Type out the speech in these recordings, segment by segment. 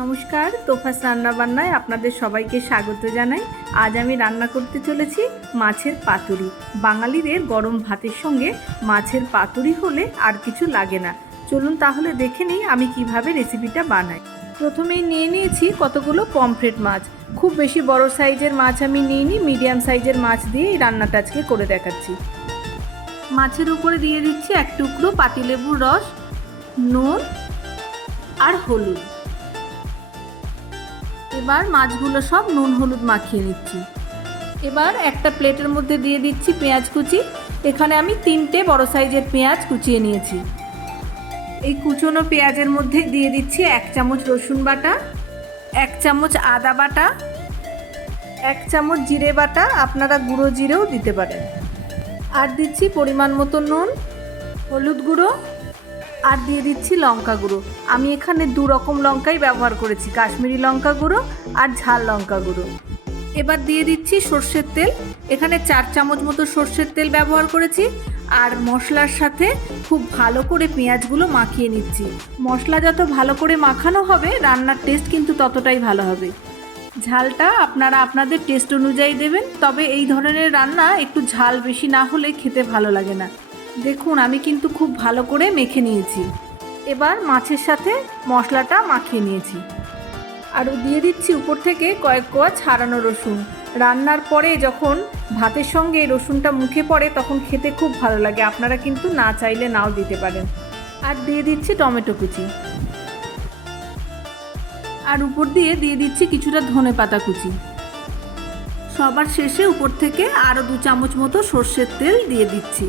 নমস্কার, তোফা রান্নাবান্নায় আপনাদের সবাইকে স্বাগত জানাই। আজ আমি রান্না করতে চলেছি মাছের পাতুরি। বাঙালিদের গরম ভাতের সঙ্গে মাছের পাতুরি হলে আর কিছু লাগে না। চলুন তাহলে দেখে নিই আমি কিভাবে রেসিপিটা বানাই। প্রথমেই নিয়ে নিয়েছি কতগুলো পমফ্রেট মাছ। খুব বেশি বড় সাইজের মাছ আমি নিইনি, মিডিয়াম সাইজের মাছ দিয়ে এই রান্নাটা আজকে করে দেখাচ্ছি। মাছের উপরে দিয়ে দিচ্ছি এক টুকরো পাতিলেবুর রস, নুন আর হলুদ। এবার মাছগুলো সব নুন হলুদ মাখিয়ে নিচ্ছি। এবার একটা প্লেটের মধ্যে দিয়ে দিচ্ছি পেঁয়াজ কুচি। এখানে আমি 3টে বড় সাইজের পেঁয়াজ কুচিয়ে নিয়েছি। এই কুচনো পেঁয়াজের মধ্যে দিয়ে দিচ্ছি 1 চামচ রসুন বাটা, 1 চামচ আদা বাটা, 1 চামচ জিরে বাটা, আপনারা গুঁড়ো জিরেও দিতে পারেন। আর দিচ্ছি পরিমাণ মতো নুন, হলুদ গুঁড়ো, আর দিয়ে দিচ্ছি লঙ্কা গুঁড়ো। আমি এখানে 2 রকম লঙ্কাই ব্যবহার করেছি, কাশ্মীরি লঙ্কা গুঁড়ো আর ঝাল লঙ্কা গুঁড়ো। এবার দিয়ে দিচ্ছি সর্ষের তেল। এখানে 4 চামচ মতো সর্ষের তেল ব্যবহার করেছি। আর মশলার সাথে খুব ভালো করে পেঁয়াজগুলো মাখিয়ে নিচ্ছি। মশলা যত ভালো করে মাখানো হবে রান্নার টেস্ট কিন্তু ততটাই ভালো হবে। ঝালটা আপনারা আপনাদের টেস্ট অনুযায়ী দেবেন, তবে এই ধরনের রান্না একটু ঝাল বেশি না হলে খেতে ভালো লাগে না। দেখুন আমি কিন্তু খুব ভালো করে মেখে নিয়েছি। এবার মাছের সাথে মশলাটা মাখিয়ে নিয়েছি। আর দিয়ে দিচ্ছি উপর থেকে কয়েক কোয়া ছাড়ানো রসুন। রান্নার পরে যখন ভাতের সঙ্গে রসুনটা মুখে পড়ে তখন খেতে খুব ভালো লাগে, আপনারা কিন্তু না চাইলে নাও দিতে পারেন। আর দিয়ে দিচ্ছি টমেটো কুচি। আর উপর দিয়ে দিচ্ছি কিছুটা ধনেপাতা কুচি। সবার শেষে উপর থেকে আরও 2 চামচ মতো সর্ষের তেল দিয়ে দিচ্ছি।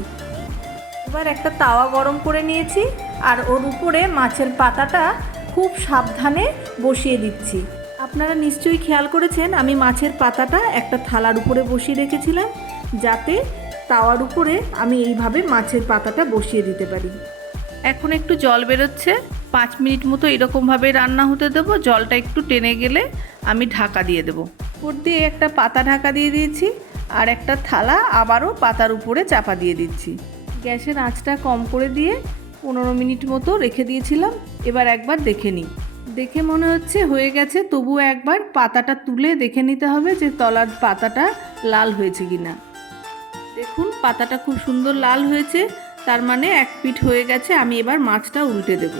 এবার একটা তাওয়া গরম করে নিয়েছি আর ওর উপরে মাছের পাতাটা খুব সাবধানে বসিয়ে দিচ্ছি। আপনারা নিশ্চয়ই খেয়াল করেছেন আমি মাছের পাতাটা একটা থালার উপরে বসিয়ে রেখেছিলাম, যাতে তাওয়ার উপরে আমি এইভাবে মাছের পাতাটা বসিয়ে দিতে পারি। এখন একটু জল বেরোচ্ছে, 5 মিনিট মতো এরকমভাবে রান্না হতে দেবো। জলটা একটু টেনে গেলে আমি ঢাকা দিয়ে দেবো। উপর দিয়ে একটা পাতা ঢাকা দিয়ে দিয়েছি আর একটা থালা আবারও পাতার উপরে চাপা দিয়ে দিচ্ছি। গ্যাসের আঁচটা কম করে দিয়ে 15 মিনিট মতো রেখে দিয়েছিলাম। এবার একবার দেখে নিই। দেখে মনে হচ্ছে হয়ে গেছে, তবুও একবার পাতাটা তুলে দেখে নিতে হবে যে তলার পাতাটা লাল হয়েছে কিনা। দেখুন পাতাটা খুব সুন্দর লাল হয়েছে, তার মানে 1 পিঠ হয়ে গেছে। আমি এবার মাছটা উল্টে দেব।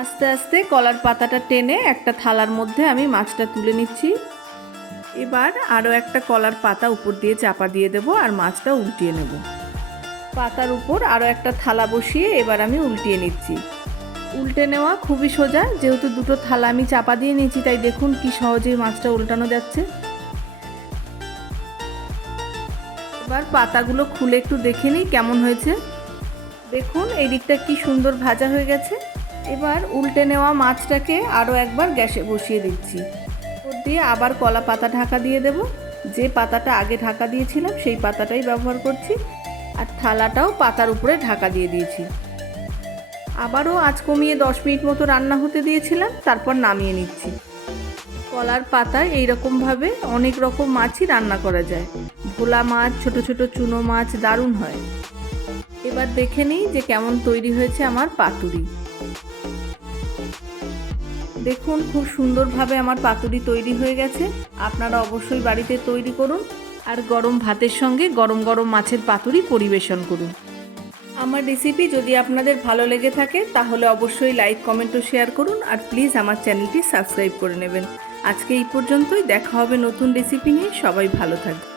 আস্তে আস্তে কলার পাতাটা টেনে একটা থালার মধ্যে আমি মাছটা তুলে নিচ্ছি। এবার আরও একটা কলার পাতা উপর দিয়ে চাপা দিয়ে দেব আর মাছটা উল্টিয়ে নেব। পাতার উপর আরও একটা থালা বসিয়ে এবার আমি উল্টিয়ে নিচ্ছি। উল্টে নেওয়া খুবই সোজা, যেহেতু 2টো থালা আমি চাপা দিয়ে নিয়েছি তাই দেখুন কি সহজেই মাছটা উল্টানো যাচ্ছে। এবার পাতাগুলো খুলে একটু দেখে নিই কেমন হয়েছে। দেখুন এই দিকটা কি সুন্দর ভাজা হয়ে গেছে। এবার উল্টে নেওয়া মাছটাকে আরও একবার গ্যাসে বসিয়ে দিচ্ছি। ওর দিয়ে আবার কলা পাতা ঢাকা দিয়ে দেব। যে পাতাটা আগে ঢাকা দিয়েছিলাম সেই পাতাটাই ব্যবহার করছি। আর থালাটাও পাতার উপরে ঢাকা দিয়ে দিয়েছি। আবারও আঁচ কমিয়ে 10 মিনিট মতো রান্না হতে দিয়েছিলাম, তারপর নামিয়ে নিচ্ছি। কলার পাতায় এইরকমভাবে অনেক রকম মাছই রান্না করা যায়। ভোলা মাছ, ছোট ছোট চুনো মাছ দারুণ হয়। এবার দেখে নিই যে কেমন তৈরি হয়েছে আমার পাতুরি। দেখুন খুব সুন্দরভাবে আমার পাতুরি তৈরি হয়ে গেছে। আপনারা অবশ্যই বাড়িতে তৈরি করুন আর গরম ভাতের সঙ্গে গরম গরম মাছের পাতুরি পরিবেশন করুন। আমার রেসিপি যদি আপনাদের ভালো লেগে থাকে তাহলে অবশ্যই লাইক, কমেন্ট ও শেয়ার করুন। আর প্লিজ আমার চ্যানেলটি সাবস্ক্রাইব করে নেবেন। আজকে এই পর্যন্তই, দেখা হবে নতুন রেসিপি নিয়ে। সবাই ভালো থাকবেন।